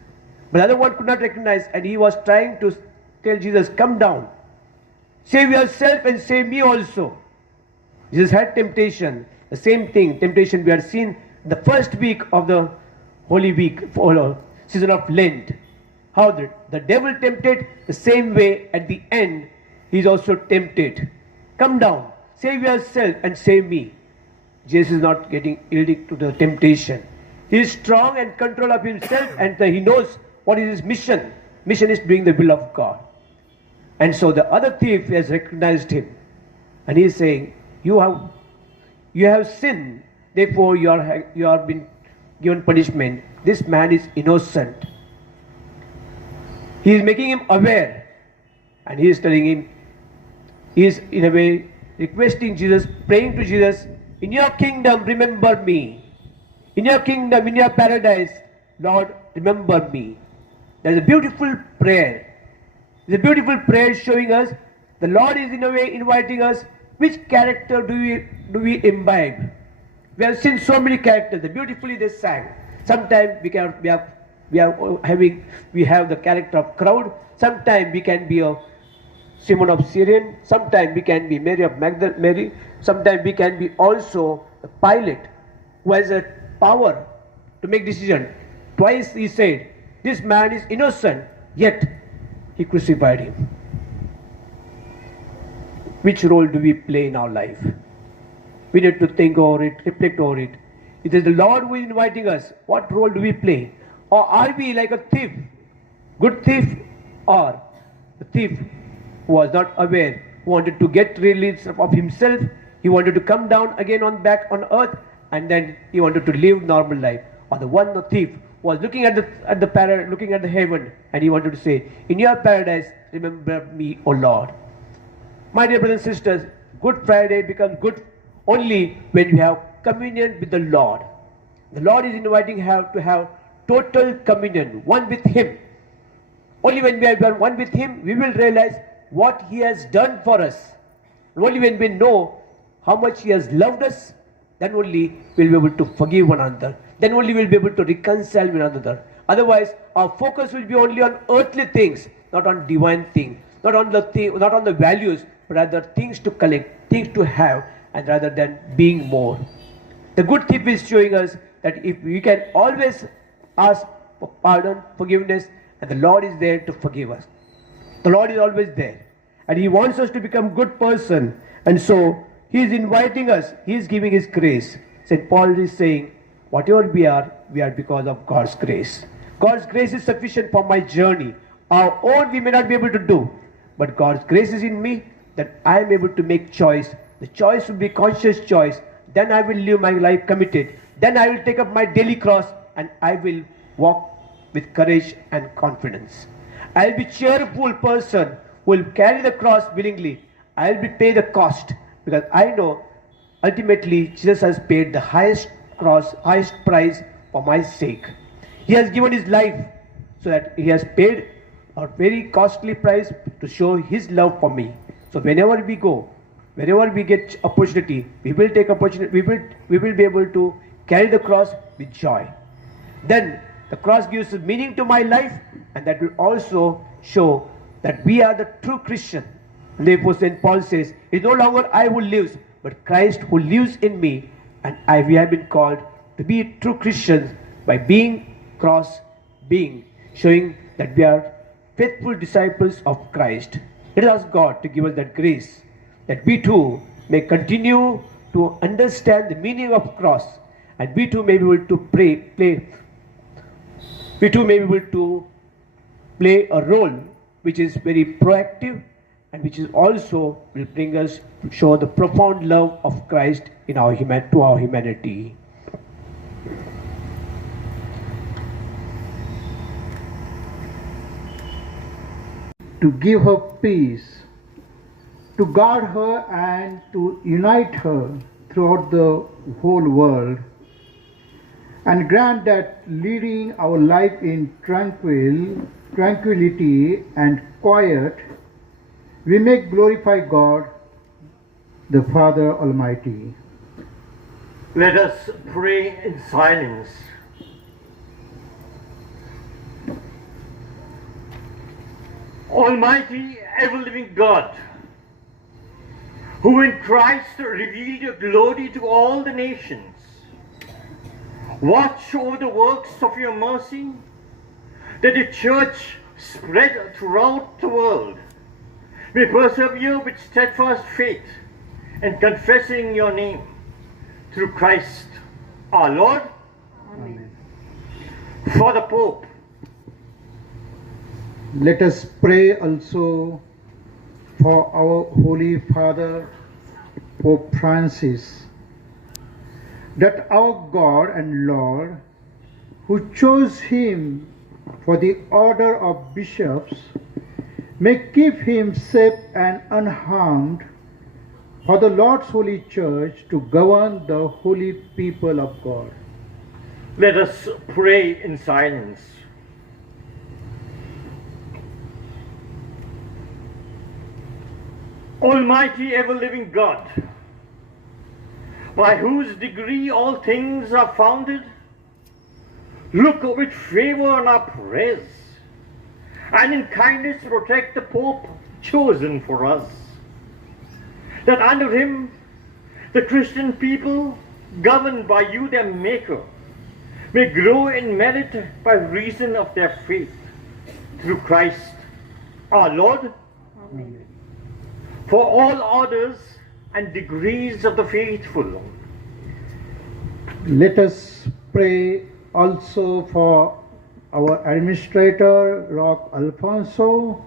But the other one could not recognize, and he was trying to tell Jesus, come down. Save yourself and save me also. Jesus had temptation. The same thing, temptation we had seen the first week of the Holy Week, season of Lent. How the devil tempted, the same way at the end, he is also tempted. Come down, save yourself and save me. Jesus is not yielding to the temptation. He is strong and control of himself, and he knows what is his mission. Mission is doing the will of God. And so the other thief has recognized him. And he is saying, you have sinned. therefore you are been given punishment. This man is innocent. He is making him aware, and he is telling him, he is in a way requesting Jesus, praying to Jesus, in your kingdom remember me. In your kingdom, in your paradise, Lord, remember me. That is a beautiful prayer. It's a beautiful prayer showing us the Lord is in a way inviting us. Which character do we imbibe? We have seen so many characters. Beautifully they sang. Sometimes we have the character of crowd. Sometimes we can be a Simon of Syrian. Sometimes we can be Mary of Magdalene. Sometimes we can be also a Pilate who has a power to make decision. Twice he said, this man is innocent, yet he crucified him. Which role do we play in our life? We need to think over it, reflect over it. It is the Lord who is inviting us. What role do we play? Or are we like a thief? Good thief, or the thief who was not aware, who wanted to get release of himself, he wanted to come down again back on earth, and then he wanted to live normal life. Or the thief was looking at the heaven, and he wanted to say, in your paradise, remember me, O Lord. My dear brothers and sisters, Good Friday becomes good only when we have communion with the Lord. The Lord is inviting us to have total communion, one with Him. Only when we are one with Him, we will realize what He has done for us. And only when we know how much He has loved us, then only we will be able to forgive one another. Then only we will be able to reconcile one another. Otherwise, our focus will be only on earthly things, not on divine things, not on the values, but rather things to collect, things to have, and rather than being more. The good thief is showing us that if we can always ask for pardon, forgiveness, and the Lord is there to forgive us. The Lord is always there, and He wants us to become good person, and so He is inviting us. He is giving His grace. St. Paul is saying, whatever we are because of God's grace. God's grace is sufficient for my journey. Our own we may not be able to do, but God's grace is in me that I am able to make choice. The choice will be conscious choice. Then I will live my life committed. Then I will take up my daily cross and I will walk with courage and confidence. I will be cheerful person who will carry the cross willingly. I will pay the cost because I know ultimately Jesus has paid the highest price for my sake. He has given His life so that He has paid a very costly price to show His love for me. So whenever we go, whenever we get opportunity, we will take opportunity. We will be able to carry the cross with joy. Then the cross gives meaning to my life, and that will also show that we are the true Christian. And therefore, St. Paul says, "It is no longer I who lives, but Christ who lives in me." And we have been called to be true Christians by being showing that we are faithful disciples of Christ. Let us ask God to give us that grace, that we too may continue to understand the meaning of cross, and we too may be able to play a role which is very proactive and which is also will bring us to show the profound love of Christ in our humanity. To give her peace, to guard her and to unite her throughout the whole world, and grant that leading our life in tranquility and quiet, we may glorify God, the Father Almighty. Let us pray in silence. Almighty, ever-living God, who in Christ revealed your glory to all the nations, watch over the works of your mercy, that the Church spread throughout the world may persevere with steadfast faith and confessing your name through Christ our Lord. Amen. For the Pope, let us pray also for our Holy Father, Pope Francis, that our God and Lord, who chose him for the order of bishops, may keep him safe and unharmed for the Lord's holy church to govern the holy people of God. Let us pray in silence. Almighty ever-living God, by whose degree all things are founded, look with favor on our prayers, and in kindness protect the Pope chosen for us, that under him the Christian people, governed by you their Maker, may grow in merit by reason of their faith, through Christ our Lord. Amen. For all orders and degrees of the faithful, Let us pray also for our administrator, Rock Alfonso,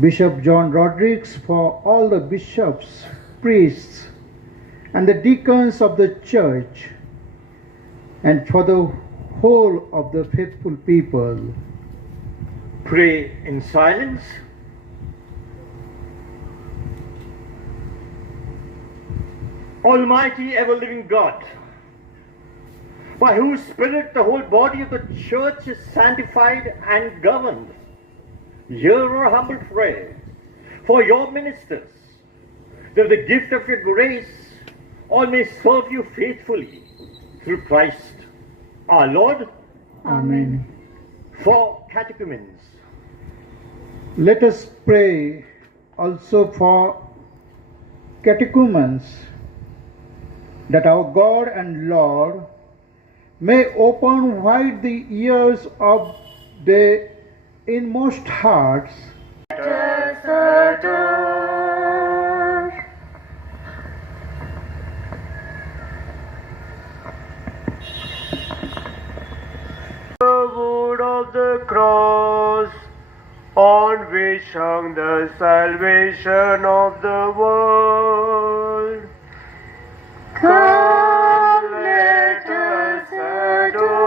Bishop John Rodriguez, for all the bishops, priests, and the deacons of the church, and for the whole of the faithful people. pray in silence. Almighty ever-living God, by whose Spirit the whole body of the Church is sanctified and governed, hear our humble prayer for your ministers, that the gift of your grace all may serve you faithfully, through Christ our Lord. Amen. For catechumens, Let us pray also for catechumens, that our God and Lord may open wide the ears of their inmost hearts, The wood of the cross, on which hung the salvation of the world. Come, let us adore.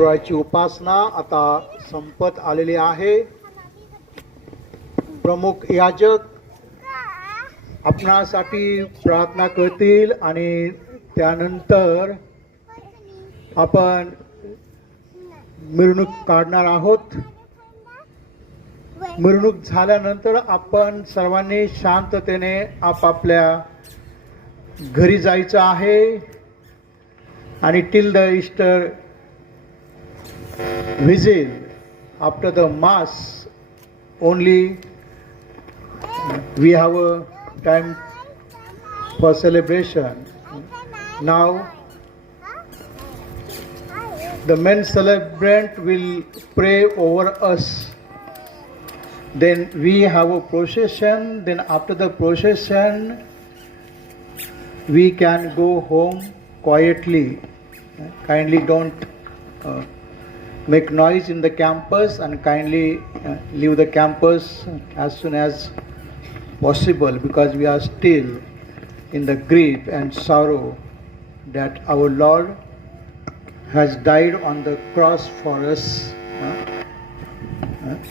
शुक्रवारची उपासना आता संपत आलेली आहे. प्रमुख याजक आपणासाठी प्रार्थना करतील आणि त्यानंतर आपण मिरवणूक काढणार आहोत. मिरवणूक झाल्यानंतर आपण सर्वांनी शांततेने आपापल्या घरी जायचं आहे आणि till the Easter vigil, after the mass only we have a time for celebration. Now the main celebrant will pray over us, then we have a procession, then after the procession we can go home quietly. Kindly don't make noise in the campus and kindly leave the campus as soon as possible, because we are still in the grief and sorrow that our Lord has died on the cross for us.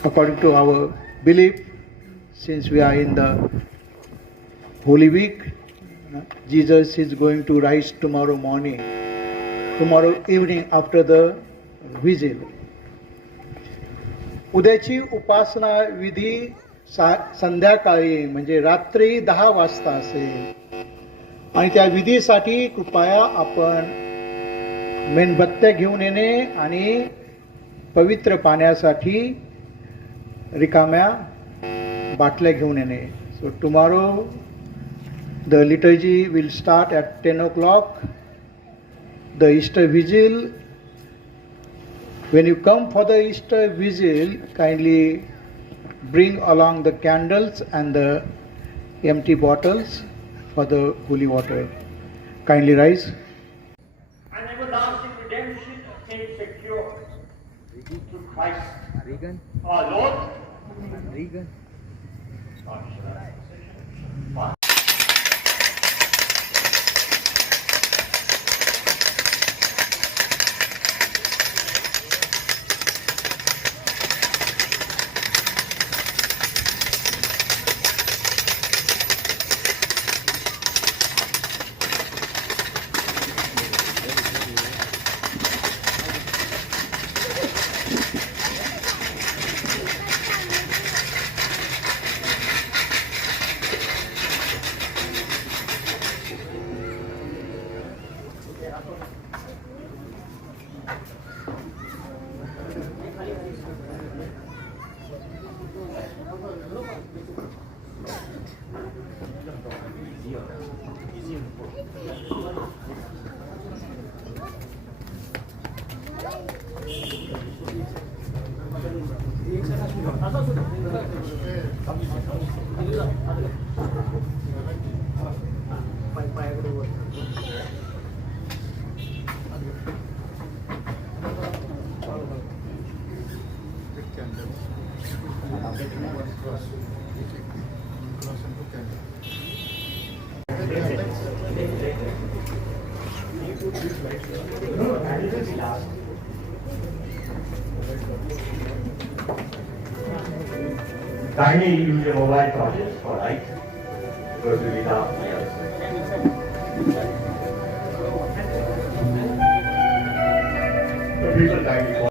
According to our belief, since we are in the Holy Week, Jesus is going to rise tomorrow morning, tomorrow evening after the vigil. उद्याची उपासना विधी संध्याकाळी म्हणजे रात्री 10 वाजता असेल आणि त्या विधीसाठी कृपया आपण मेणबत्त्या घेऊन येणे आणि पवित्र पाण्यासाठी रिकाम्या बाटल्या घेऊन येणे. So tomorrow the liturgy will start at 10 o'clock. The Easter vigil, when you come for the Easter vigil, kindly bring along the candles and the empty bottles for the holy water. Kindly rise. And everlasting redemption is secured through Christ our Lord. Kindly use your mobile torches for light, because we will dark. So people kindly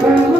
Oh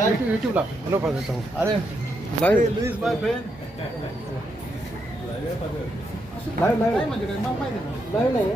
युट्यूबला hello father सांग अरे live Louis my friend live म्हणजे काय मला माहिती नाही live नाही